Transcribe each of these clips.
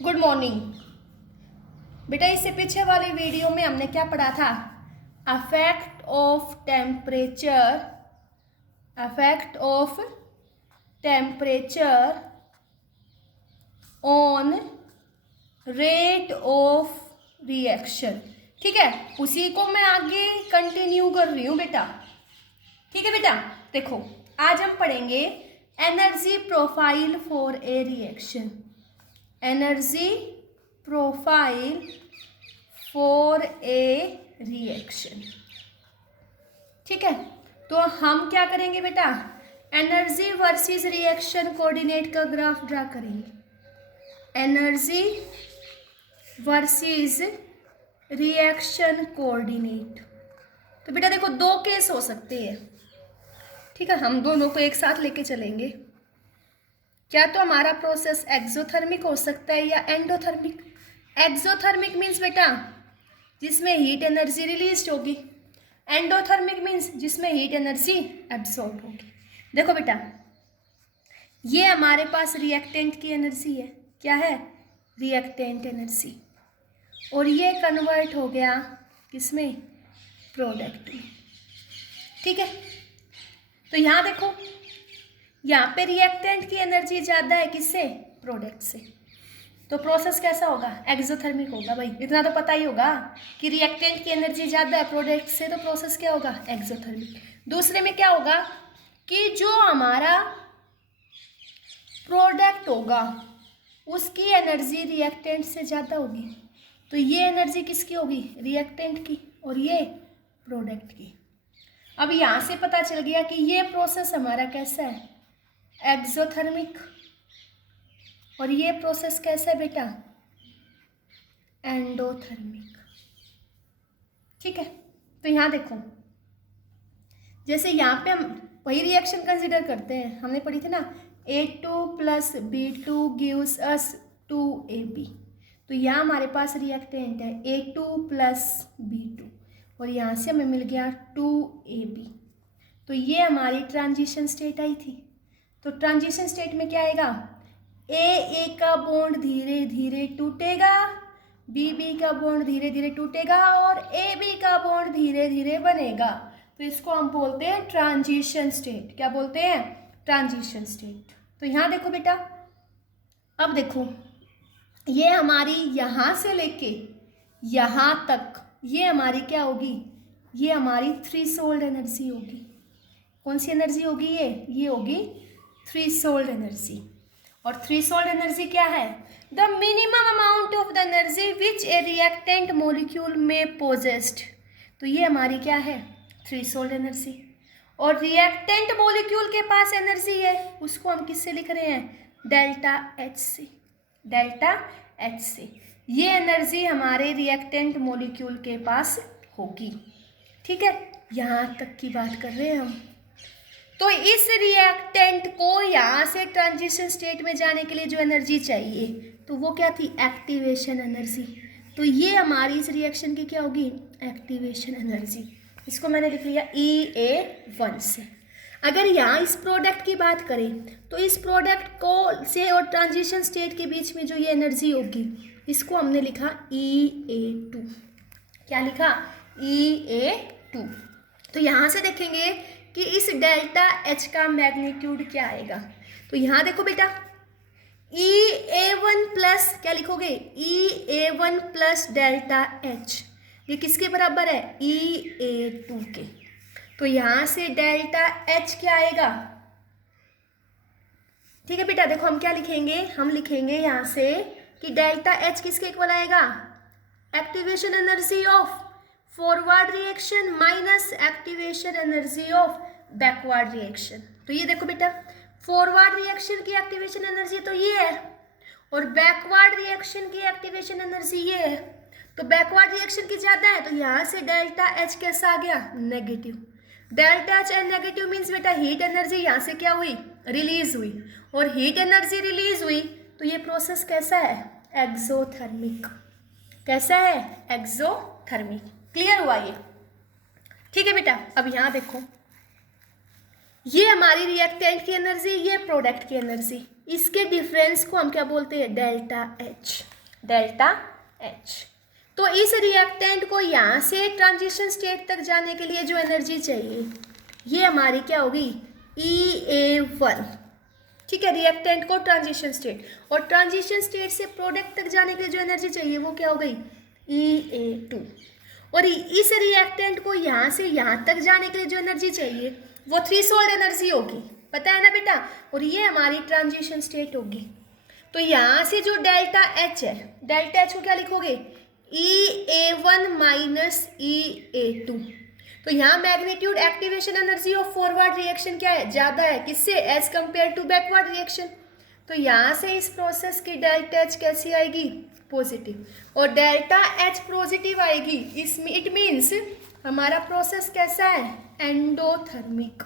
Good morning बेटा। इससे पीछे वाली वीडियो में हमने क्या पढ़ा था? Affect of temperature on rate of reaction. ठीक है, उसी को मैं आगे कंटिन्यू कर रही हूँ बेटा। ठीक है बेटा, देखो आज हम पढ़ेंगे energy profile for a reaction. Energy profile for a reaction. ठीक है, तो हम क्या करेंगे बेटा? एनर्जी वर्सेस रिएक्शन कोऑर्डिनेट का ग्राफ ड्रा करेंगे। Energy versus reaction coordinate. तो बेटा देखो दो केस हो सकते हैं। ठीक है, हम दोनों को एक साथ लेके चलेंगे। क्या तो हमारा प्रोसेस एक्सोथर्मिक हो सकता है या एंडोथर्मिक। एक्सोथर्मिक मीन्स बेटा जिसमें हीट एनर्जी रिलीज होगी। एंडोथर्मिक मीन्स जिसमें हीट एनर्जी एब्सॉर्ब होगी। देखो बेटा, ये हमारे पास रिएक्टेंट की एनर्जी है। क्या है? Reactant energy. और ये कन्वर्ट हो गया किसमें? प्रोडक्ट में। ठीक है, तो यहाँ देखो, यहाँ पे रिएक्टेंट की एनर्जी ज़्यादा है किससे? प्रोडक्ट से। तो प्रोसेस कैसा होगा? एक्सोथर्मिक होगा। भाई इतना तो पता ही होगा कि रिएक्टेंट की एनर्जी ज़्यादा है प्रोडक्ट से, तो प्रोसेस क्या होगा? एक्सोथर्मिक। दूसरे में क्या होगा कि जो हमारा प्रोडक्ट होगा उसकी एनर्जी रिएक्टेंट से ज़्यादा होगी। तो ये एनर्जी किसकी होगी? रिएक्टेंट की, और ये प्रोडक्ट की। अब यहाँ से पता चल गया कि ये प्रोसेस हमारा कैसा है? एक्सोथर्मिक। और ये प्रोसेस कैसा है बेटा? एंडोथर्मिक। ठीक है, तो यहाँ देखो, जैसे यहाँ पे हम वही रिएक्शन कंसिडर करते हैं, हमने पढ़ी थी ना, A2 + B2 gives us 2AB। तो यहाँ हमारे पास रिएक्टेंट है A2 + B2 और यहाँ से हमें मिल गया 2AB। तो ये हमारी ट्रांजिशन स्टेट आई थी। तो ट्रांजिशन स्टेट में क्या आएगा? ए का बॉन्ड धीरे धीरे टूटेगा, बी का बॉन्ड धीरे धीरे टूटेगा और AB का बॉन्ड धीरे धीरे बनेगा। तो इसको हम बोलते हैं ट्रांजिशन स्टेट। क्या बोलते हैं? Transition state. तो यहाँ देखो बेटा, अब देखो ये हमारी यहाँ से लेके यहाँ तक ये हमारी क्या होगी? ये हमारी थ्रेशोल्ड एनर्जी होगी। कौन सी एनर्जी होगी? ये होगी थ्रेशोल्ड एनर्जी। और थ्रेशोल्ड एनर्जी क्या है? The minimum amount of the energy which A reactant molecule में पोजेस्ड। तो ये हमारी क्या है? Threshold energy. और रिएक्टेंट मॉलिक्यूल के पास एनर्जी है, उसको हम किससे लिख रहे हैं? डेल्टा एच से। डेल्टा एच से ये एनर्जी हमारे रिएक्टेंट मॉलिक्यूल के पास होगी। ठीक है, यहाँ तक की बात कर रहे हैं हम। तो इस रिएक्टेंट को यहाँ से ट्रांजिशन स्टेट में जाने के लिए जो एनर्जी चाहिए, तो वो क्या थी? Activation energy. तो ये हमारी इस रिएक्शन की क्या होगी? Activation energy. इसको मैंने लिख लिया EA1 से। अगर यहाँ इस प्रोडक्ट की बात करें तो इस प्रोडक्ट को से और ट्रांजिशन स्टेट के बीच में जो ये एनर्जी होगी, इसको हमने लिखा EA2। क्या लिखा? EA2। तो यहाँ से देखेंगे कि इस डेल्टा एच का मैग्नीट्यूड क्या आएगा। तो यहाँ देखो बेटा, EA1 प्लस क्या लिखोगे? EA1 प्लस डेल्टा एच, ये किसके बराबर है? EA2 के। तो यहाँ से डेल्टा एच क्या आएगा? ठीक है बेटा, देखो हम क्या लिखेंगे? हम लिखेंगे यहाँ से कि डेल्टा एच किसके इक्वल आएगा? Activation energy of forward reaction minus activation energy of backward reaction. तो ये देखो बेटा, फॉरवर्ड रिएक्शन की एक्टिवेशन एनर्जी तो ये है और बैकवर्ड रिएक्शन की एक्टिवेशन एनर्जी ये है। तो बैकवर्ड रिएक्शन की ज़्यादा है, तो यहाँ से डेल्टा एच कैसा आ गया? Negative. Delta H and negative means बेटा हीट एनर्जी यहाँ से क्या हुई? रिलीज हुई। और हीट एनर्जी रिलीज हुई तो ये प्रोसेस कैसा है? एक्सोथर्मिक। कैसा है? एक्सोथर्मिक। क्लियर हुआ ये? ठीक है बेटा, अब यहाँ देखो, ये हमारी रिएक्टेंट की एनर्जी, ये प्रोडक्ट की एनर्जी, इसके डिफरेंस को हम क्या बोलते हैं, डेल्टा एच, डेल्टा एच। तो इस रिएक्टेंट को यहाँ से ट्रांजिशन स्टेट तक जाने के लिए जो एनर्जी चाहिए ये हमारी क्या होगी, EA1, ठीक है, रिएक्टेंट को ट्रांजिशन स्टेट, और ट्रांजिशन स्टेट से प्रोडक्ट तक जाने के लिए जो एनर्जी चाहिए वो क्या हो गई, EA2। और इस रिएक्टेंट को यहाँ से यहाँ तक जाने के लिए जो एनर्जी चाहिए वो थ्रीशोल्ड एनर्जी होगी, पता है ना बेटा, और ये हमारी ट्रांजिशन स्टेट होगी। तो यहाँ से जो डेल्टा एच है, डेल्टा एच को क्या लिखोगे, EA1 माइनस EA2। तो यहाँ magnitude activation energy of forward reaction क्या है, ज़्यादा है, किससे, as compare to backward reaction. तो यहाँ से इस प्रोसेस की डेल्टा एच कैसी आएगी, पॉजिटिव, और डेल्टा एच पॉजिटिव आएगी, इसमें इट मीन्स हमारा प्रोसेस कैसा है, एंडोथर्मिक,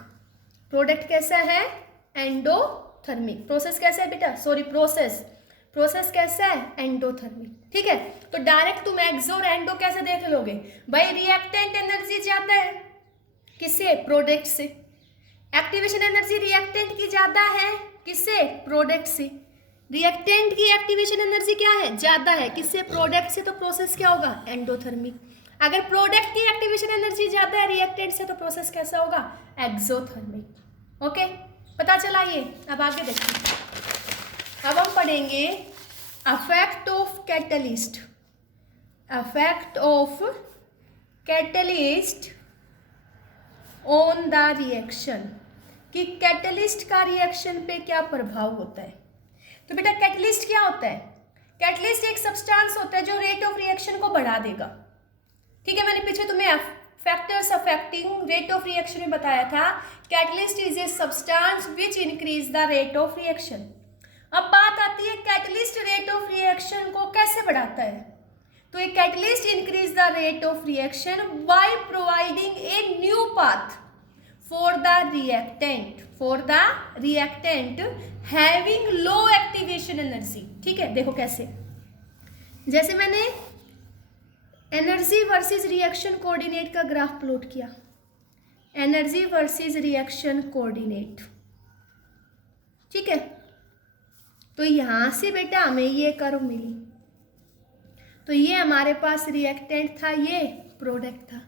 प्रोडक्ट कैसा है, एंडोथर्मिक, प्रोसेस कैसा है बेटा, सॉरी प्रोसेस कैसा है, एंडोथर्मिक, ठीक है। तो डायरेक्ट तुम एक्सो और एंडो कैसे देख लोगे भाई, रिएक्टेंट एनर्जी ज्यादा है किससे, प्रोडक्ट से, एक्टिवेशन एनर्जी रिएक्टेंट की ज्यादा है किससे, प्रोडक्ट से, रिएक्टेंट की एक्टिवेशन एनर्जी क्या है, ज्यादा है किससे, प्रोडक्ट से, तो प्रोसेस क्या होगा, एंडोथर्मिक। अगर प्रोडक्ट की एक्टिवेशन एनर्जी ज्यादा है रिएक्टेंट से तो प्रोसेस कैसा होगा, एक्सोथर्मिक। ओके, पता चला ये। अब आगे देखिए, अब हम पढ़ेंगे affect of catalyst, affect of catalyst on the reaction, कि कैटलिस्ट का रिएक्शन पे क्या प्रभाव होता है। तो बेटा कैटलिस्ट क्या होता है, कैटलिस्ट एक सब्सटेंस होता है जो रेट ऑफ रिएक्शन को बढ़ा देगा, ठीक है। मैंने पीछे तुम्हें factors affecting rate of reaction में बताया था, catalyst is a substance which increase the rate of reaction. अब बात आती है कैटलिस्ट रेट ऑफ रिएक्शन को कैसे बढ़ाता है, तो a catalyst increase the rate of reaction by providing a new path for the reactant having low activation energy, ठीक है। देखो कैसे, जैसे मैंने एनर्जी वर्सेस रिएक्शन कोऑर्डिनेट का ग्राफ प्लॉट किया, एनर्जी वर्सेस रिएक्शन कोऑर्डिनेट, ठीक है। तो यहां से बेटा हमें ये कर्व मिली, तो ये हमारे पास रिएक्टेंट था, ये प्रोडक्ट था।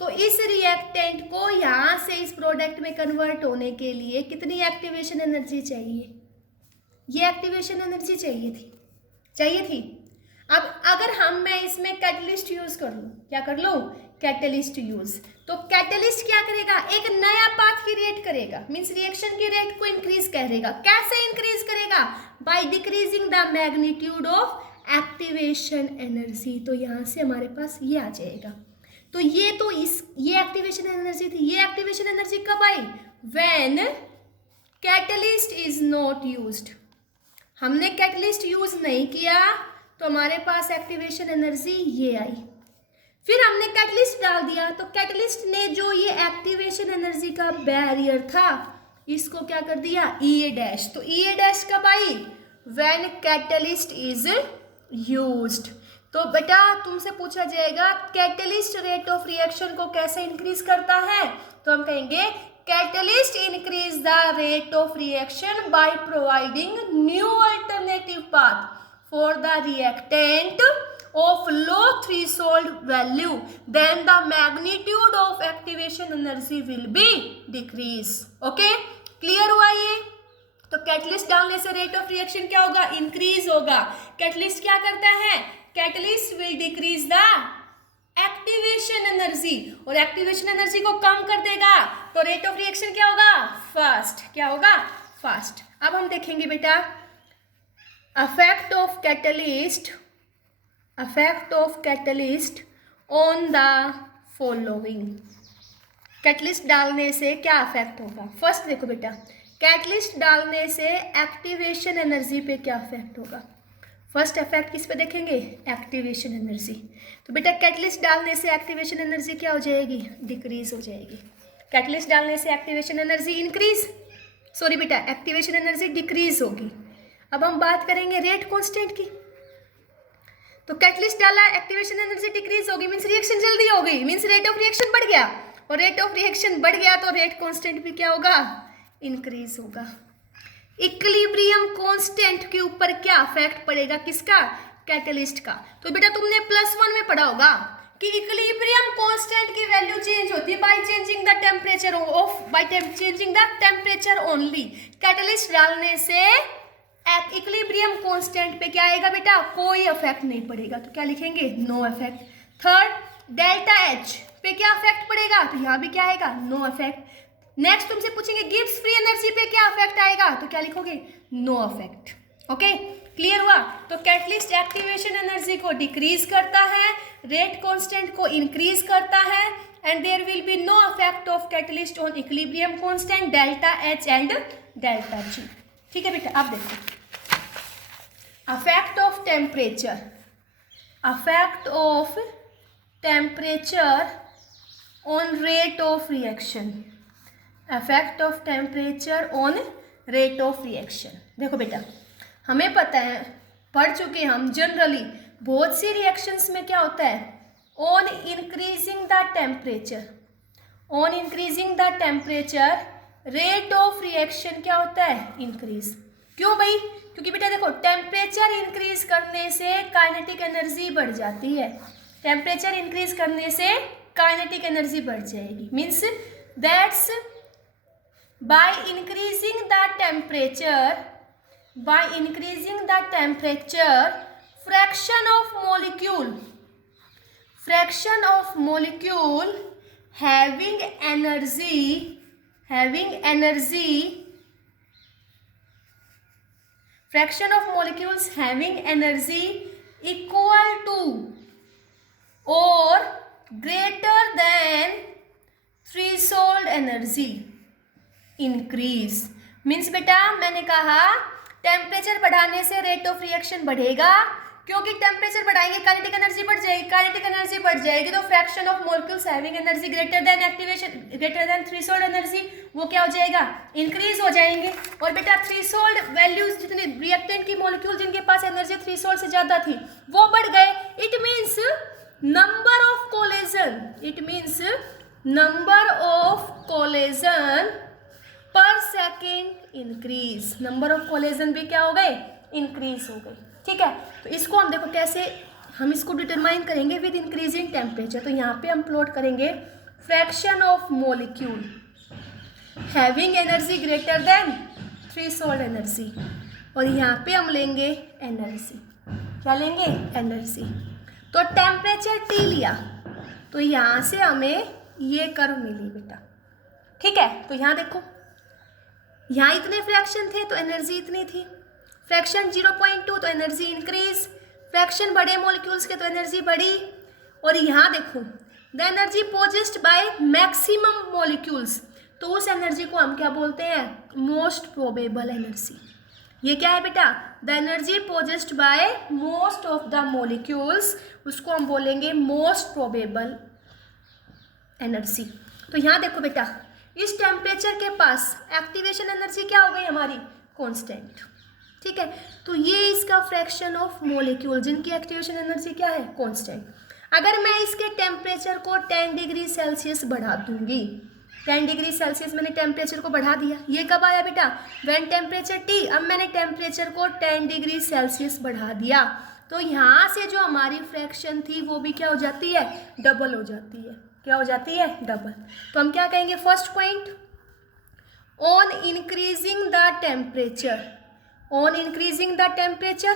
तो इस रिएक्टेंट को यहाँ से इस प्रोडक्ट में कन्वर्ट होने के लिए कितनी एक्टिवेशन एनर्जी चाहिए, ये एक्टिवेशन एनर्जी चाहिए थी। अब अगर मैं इसमें कैटलिस्ट यूज कर लूँ, क्या कर लूँ, कैटलिस्ट यूज, तो कैटलिस्ट क्या करेगा, एक नया पाथ क्रिएट करेगा, मींस रिएक्शन की रेट को इंक्रीज करेगा। कैसे इंक्रीज करेगा, by decreasing the magnitude of activation energy. तो यहाँ से हमारे पास ये आ जाएगा। तो ये एक्टिवेशन एनर्जी थी, ये एक्टिवेशन एनर्जी कब आई, when catalyst is not used. हमने कैटलिस्ट यूज नहीं किया तो हमारे पास एक्टिवेशन एनर्जी ये आई, फिर हमने कैटलिस्ट डाल दिया तो कैटलिस्ट ने जो ये एक्टिवेशन एनर्जी का बैरियर था इसको क्या कर दिया, EA डैश। तो EA डैश कब आई, व्हेन कैटलिस्ट इज यूज्ड। तो बेटा तुमसे पूछा जाएगा कैटलिस्ट रेट ऑफ रिएक्शन को कैसे इंक्रीज करता है, तो हम कहेंगे catalyst increase the rate of reaction by providing new alternative path for the reactant of low threshold value, then the magnitude of activation energy will be decrease. Okay, clear हुआ ये। तो कैटलिस्ट डालने से रेट ऑफ रिएक्शन क्या होगा, increase होगा। Catalyst क्या करता है, catalyst will decrease the activation energy, और एक्टिवेशन एनर्जी को कम कर देगा तो रेट ऑफ रिएक्शन क्या होगा, फास्ट, क्या होगा, फास्ट। अब हम देखेंगे बेटा effect of catalyst on the following। Catalyst डालने से क्या अफेक्ट होगा, फर्स्ट देखो बेटा कैटलिस्ट डालने से एक्टिवेशन एनर्जी पे क्या अफेक्ट होगा। फर्स्ट इफेक्ट किस पे देखेंगे, एक्टिवेशन एनर्जी। तो बेटा कैटलिस्ट डालने से एक्टिवेशन एनर्जी क्या हो जाएगी, डिक्रीज हो जाएगी। कैटलिस्ट डालने से एक्टिवेशन एनर्जी इंक्रीज, सॉरी बेटा एक्टिवेशन एनर्जी डिक्रीज होगी। अब हम बात करेंगे रेट कांस्टेंट की। तो कैटलिस्ट डाला, एक्टिवेशन एनर्जी डिक्रीज होगी, मींस रिएक्शन जल्दी हो गई, मींस रेट ऑफ रिएक्शन बढ़ गया, और रेट ऑफ रिएक्शन बढ़ गया तो रेट कांस्टेंट भी क्या होगा, इंक्रीज होगा। इक्विलिब्रियम कांस्टेंट के ऊपर क्या इफेक्ट पड़ेगा, किसका, कैटलिस्ट का। तो बेटा तुमने +1 में पढ़ा होगा कि इक्विलिब्रियम कांस्टेंट की वैल्यू चेंज होती है by changing the temperature of, by changing the temperature only. Catalyst डालने से इक्विलिब्रियम कांस्टेंट पे क्या आएगा बेटा, कोई इफेक्ट नहीं पड़ेगा, तो क्या लिखेंगे, no effect. Third, delta H पे क्या इफेक्ट पड़ेगा, तो यहाँ भी क्या आएगा, नो इफेक्ट। नेक्स्ट तुमसे पूछेंगे गिब्स फ्री एनर्जी पे क्या इफेक्ट आएगा, तो क्या लिखोगे, नो इफेक्ट। ओके, क्लियर हुआ। तो कैटलिस्ट एक्टिवेशन एनर्जी को डिक्रीज करता है, रेट कांस्टेंट को इंक्रीज करता है, and there will be no effect of catalyst on equilibrium constant delta H and delta G. ठीक है बेटा, अब देखो effect of temperature, effect of temperature on rate of reaction, effect of temperature on rate of reaction। देखो बेटा, हमें पता है, पढ़ चुके हम जनरली बहुत सी रिएक्शंस में क्या होता है, on increasing the temperature, on increasing the temperature rate of reaction क्या होता है, इंक्रीज। क्यों भाई, क्योंकि बेटा देखो टेम्परेचर इंक्रीज करने से काइनेटिक एनर्जी बढ़ जाती है, टेम्परेचर इंक्रीज करने से काइनेटिक एनर्जी बढ़ जाएगी, means that's by increasing the temperature, by increasing the temperature fraction of molecule having energy fraction of molecules having energy equal to or greater than threshold energy increase। Means बेटा मैंने कहा temperature बढ़ाने से rate of reaction बढ़ेगा, क्योंकि temperature बढ़ाएंगे kinetic energy बढ़ जाएगी, काइनेटिक एनर्जी बढ़ जाएगी तो fraction of molecules having energy greater than activation, greater than threshold energy, वो क्या हो जाएगा, इंक्रीज हो जाएंगे। और बेटा थ्रेशोल्ड वैल्यूज जितने रिएक्टेंट की मॉलिक्यूल जिनके पास एनर्जी थ्रेशोल्ड से ज्यादा थी वो बढ़ गए, it means number of collision, it means number of collision per second increase, number of collision भी क्या हो गए, इंक्रीज हो गए। ठीक है, तो इसको हम देखो कैसे हम इसको डिटरमाइन करेंगे विद इंक्रीजिंग टेम्परेचर। तो यहाँ पे हम प्लॉट करेंगे fraction of molecule having energy greater then threshold energy, और यहाँ पे हम लेंगे एनर्जी, क्या लेंगे, एनर्जी। तो टेम्परेचर T लिया तो यहाँ से हमें ये कर्व मिली बेटा। ठीक है, तो यहाँ देखो यहाँ इतने फ्रैक्शन थे तो एनर्जी इतनी थी, फ्रैक्शन 0.2 तो एनर्जी इंक्रीज, फ्रैक्शन बड़े मॉलिक्यूल्स के तो एनर्जी बढ़ी। और यहाँ देखो the energy possessed by maximum molecules, तो उस एनर्जी को हम क्या बोलते हैं, मोस्ट प्रोबेबल एनर्जी। ये क्या है बेटा, the energy possessed by most of the molecules, उसको हम बोलेंगे मोस्ट प्रोबेबल एनर्जी। तो यहाँ देखो बेटा इस टेम्परेचर के पास एक्टिवेशन एनर्जी क्या हो गई हमारी, कांस्टेंट। ठीक है, तो ये इसका फ्रैक्शन ऑफ मॉलिक्यूल जिनकी एक्टिवेशन एनर्जी क्या है, कांस्टेंट। अगर मैं इसके टेम्परेचर को 10 डिग्री सेल्सियस बढ़ा दूंगी, 10 डिग्री सेल्सियस मैंने टेम्परेचर को बढ़ा दिया, ये कब आया बेटा, व्हेन टेम्परेचर T, अब मैंने टेम्परेचर को 10 डिग्री सेल्सियस बढ़ा दिया, तो यहाँ से जो हमारी फ्रैक्शन थी वो भी क्या हो जाती है, डबल हो जाती है। क्या हो जाती है, डबल। तो हम क्या कहेंगे, first point on increasing the temperature, on increasing the temperature,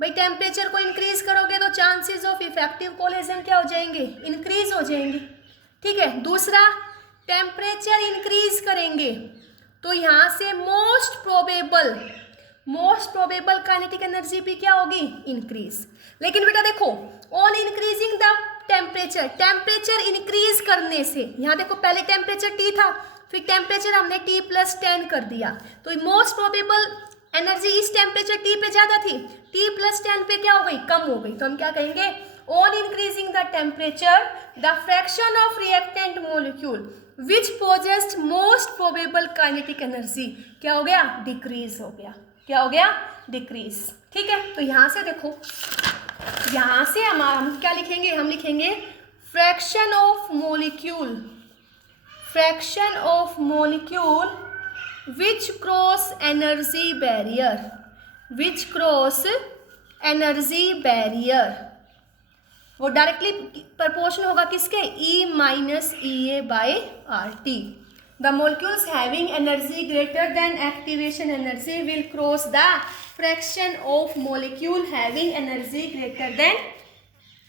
भाई टेम्परेचर को इंक्रीज करोगे तो चांसेस ऑफ इफेक्टिव कोलिजन क्या हो जाएंगे, इंक्रीज हो जाएंगे। ठीक है, दूसरा टेम्परेचर इंक्रीज करेंगे तो यहाँ से मोस्ट प्रोबेबल काइनेटिक एनर्जी भी क्या होगी, इंक्रीज। लेकिन बेटा देखो on increasing the temperature, temperature increase करने से, यहाँ देखो पहले टेम्परेचर T था, फिर टेम्परेचर हमने T+10 कर दिया, तो मोस्ट प्रोबेबल एनर्जी इस टेम्परेचर T पे ज्यादा थी, T+10 पे क्या हो गई, कम हो गई। तो हम क्या कहेंगे, on increasing the temperature the fraction of reactant molecule which possessed most probable kinetic energy क्या हो गया, डिक्रीज हो गया। क्या हो गया, डिक्रीज। ठीक है, तो यहाँ से देखो, यहाँ से हम क्या लिखेंगे, हम लिखेंगे fraction of molecule which cross energy barrier, which cross energy barrier, वो डायरेक्टली प्रोपोर्शनल होगा किसके, E minus E A by R T. The molecules having energy greater than activation energy will cross the fraction of molecule having energy greater than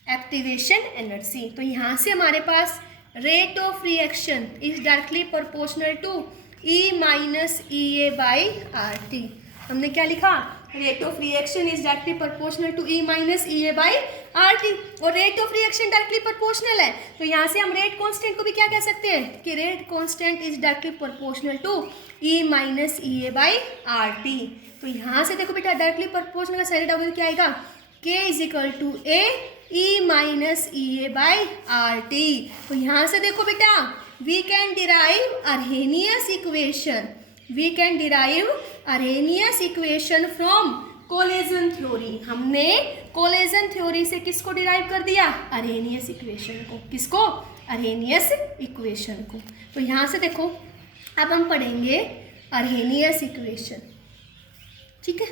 activation energy. तो यहाँ से हमारे पास rate of reaction is directly proportional to E minus E A by R T. हमने क्या लिखा, rate of reaction is directly proportional to E minus E A by R T, और rate of reaction directly proportional है, तो यहाँ से हम rate constant को भी क्या कह सकते हैं कि rate constant is directly proportional to E minus E A by R T. तो यहाँ से देखो बेटा डायरेक्टली प्रोपोर्शनल का साइड डबल क्या आएगा, K is equal to A E minus E A by R T. तो यहाँ से देखो बेटा we can derive Arrhenius equation, we can derive Arrhenius equation from collision theory. हमने कोलेजन थ्योरी से किसको डिराइव कर दिया, अरहेनियस इक्वेशन को, किसको, अरहेनियस इक्वेशन को। तो यहाँ से देखो अब हम पढ़ेंगे अरहेनियस इक्वेशन, ठीक है,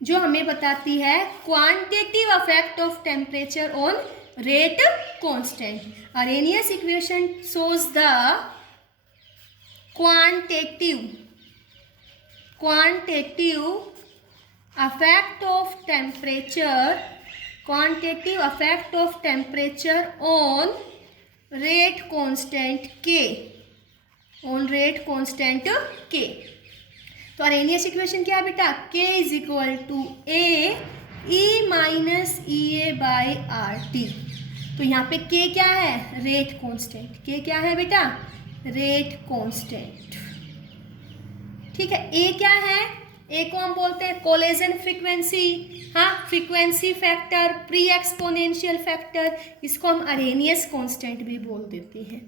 जो हमें बताती है quantitative effect of temperature on rate constant. Arrhenius equation shows the quantitative effect of temperature, quantitative effect of temperature on rate constant K, on rate constant K। तो अरहेनियस इक्वेशन क्या है बेटा, K is equal to A E minus E A by R T. तो यहाँ पे K क्या है, rate constant, K क्या है बेटा, रेट कांस्टेंट, ठीक है। ए क्या है, ए को हम बोलते हैं कोलेजन फ्रीक्वेंसी, हाँ, frequency factor, pre exponential factor, इसको हम अरहेनियस कांस्टेंट भी बोल देते हैं।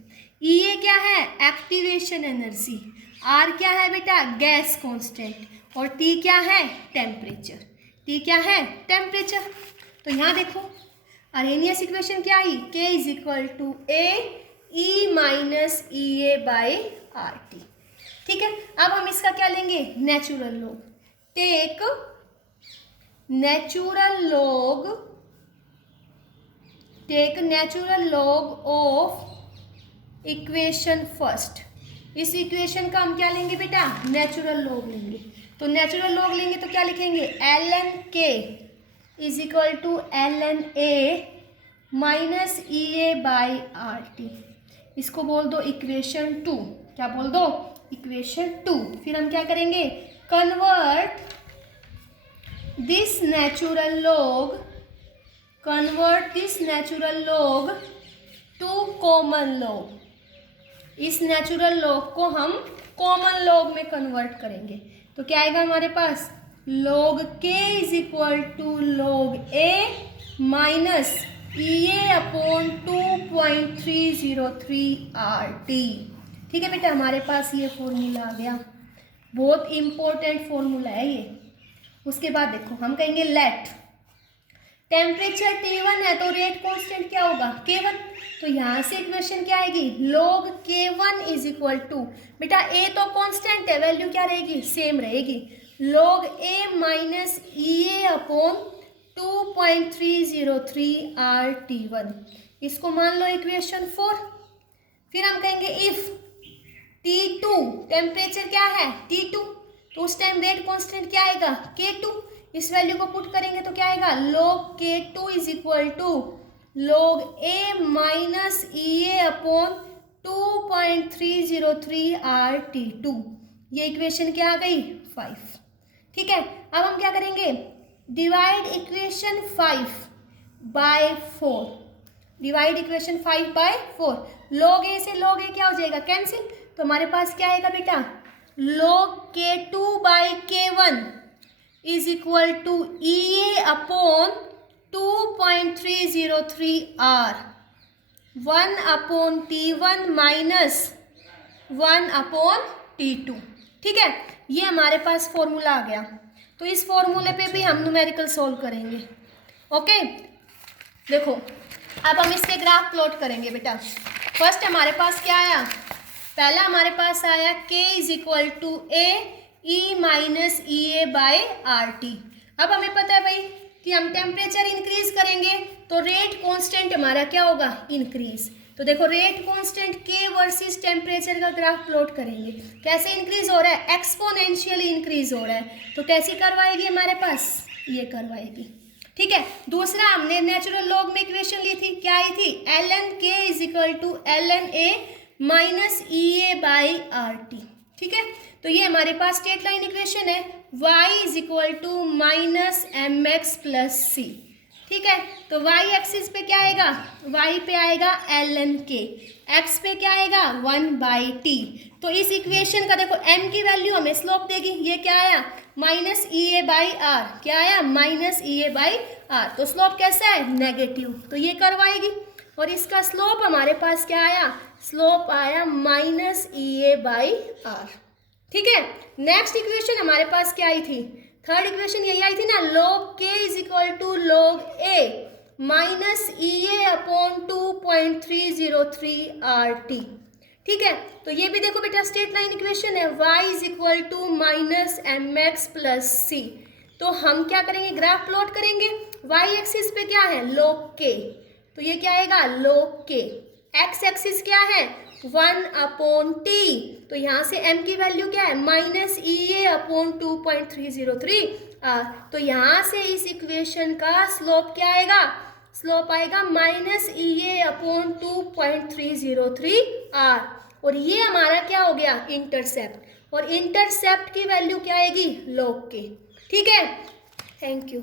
ई ए क्या है, एक्टिवेशन एनर्जी, आर क्या है बेटा, गैस कांस्टेंट, और टी क्या है, टेम्परेचर, टी क्या है, टेम्परेचर। तो यहाँ देखो अरहेनियस इक्वेशन क्या आई, K is equal to A E minus E A by R T, ठीक है। अब हम इसका क्या लेंगे, natural log, take natural log, take natural log of equation first. इस इक्वेशन का हम क्या लेंगे बेटा, नेचुरल लॉग लेंगे। तो नेचुरल लॉग लेंगे तो क्या लिखेंगे, L N K is equal to L N A minus E A by R T. इसको बोल दो इक्वेशन 2, क्या बोल दो, इक्वेशन 2। फिर हम क्या करेंगे, convert this natural log, convert this natural log two common log. इस नेचुरल लॉग को हम कॉमन लॉग में कन्वर्ट करेंगे तो क्या आएगा हमारे पास, log K is equal to log A minus E A upon 2.303 R T. ठीक है बेटा, हमारे पास ये फॉर्मूला आ गया, बहुत इंपॉर्टेंट फॉर्मूला है ये। उसके बाद देखो हम कहेंगे लेट टेम्परेचर T1 है तो रेट कांस्टेंट क्या होगा, K1। तो यहाँ से इक्वेशन क्या आएगी, log K1 is equal to, बेटा A तो कांस्टेंट है, वैल्यू क्या रहेगी, सेम रहेगी, log A minus E A upon 2.303 RT1। इसको मान लो इक्वेशन 4। फिर हम कहेंगे इफ T2 टेम्परेचर क्या है T2, तो उस टाइम रेट कांस्टेंट क्या आएगा K2। इस वैल्यू को पुट करेंगे तो क्या आएगा, log K2 is equal to log A minus E A upon 2.303 RT2। ये इक्वेशन क्या आ गई 5। ठीक है, अब हम क्या करेंगे, divide equation 5 by 4, divide equation 5 by 4। log A से log A क्या हो जाएगा, कैंसिल। तो हमारे पास क्या आएगा बेटा, log K2 by K1 is equal to E A upon 2.303 R, 1 upon T1 minus 1 upon T2। ठीक है, ये हमारे पास फॉर्मूला आ गया। तो इस फॉर्मूले पे भी हम न्यूमेरिकल सॉल्व करेंगे। ओके, देखो अब हम इसके ग्राफ प्लॉट करेंगे बेटा। फर्स्ट हमारे पास क्या आया, पहला हमारे पास आया k is equal to A E minus E A by R T. अब हमें पता है भाई कि हम टेम्परेचर इंक्रीज करेंगे तो रेट कांस्टेंट हमारा क्या होगा, इंक्रीज। तो देखो rate constant k versus temperature का ग्राफ प्लॉट करेंगे, कैसे इंक्रीज हो रहा है, एक्सपोनेंशियली इंक्रीज हो रहा है। तो कैसी करवाएगी हमारे पास, ये करवाएगी, ठीक है। दूसरा हमने नेचुरल लॉग में इक्वेशन ली थी, क्या आई थी, ln k is equal to ln a minus E A by R T, ठीक है। तो ये हमारे पास स्ट्रेट लाइन इक्वेशन है, y is equal to minus M X plus C, ठीक है। तो y एक्सिस पे क्या आएगा, y पे आएगा ln k, x पे क्या आएगा 1/t। तो इस इक्वेशन का देखो m की वैल्यू हमें स्लोप देगी, ये क्या आया minus E A by R, क्या आया minus E A by R. तो स्लोप कैसा है, नेगेटिव, तो ये करवाएगी। और इसका स्लोप हमारे पास क्या आया, स्लोप आया minus E A by R, ठीक है। नेक्स्ट इक्वेशन हमारे पास क्या आई थी, थर्ड इक्वेशन यही आई थी ना, log k is equal to log a minus E A upon 2.303 R T, ठीक है। तो ये भी देखो बेटा स्ट्रेट लाइन इक्वेशन है, y is equal to minus M X plus C. तो हम क्या करेंगे, ग्राफ प्लॉट करेंगे, y एक्सिस पे क्या है log k, तो ये क्या आएगा log k, x एक्सिस क्या है 1/t, तो यहाँ से m की वैल्यू क्या है minus E A upon 2.303 R. तो यहाँ से इस इक्वेशन का स्लोप क्या आएगा, स्लोप आएगा minus E A upon 2.303 R. और ये हमारा क्या हो गया, इंटरसेप्ट, और इंटरसेप्ट की वैल्यू क्या आएगी log k, ठीक है। Thank you.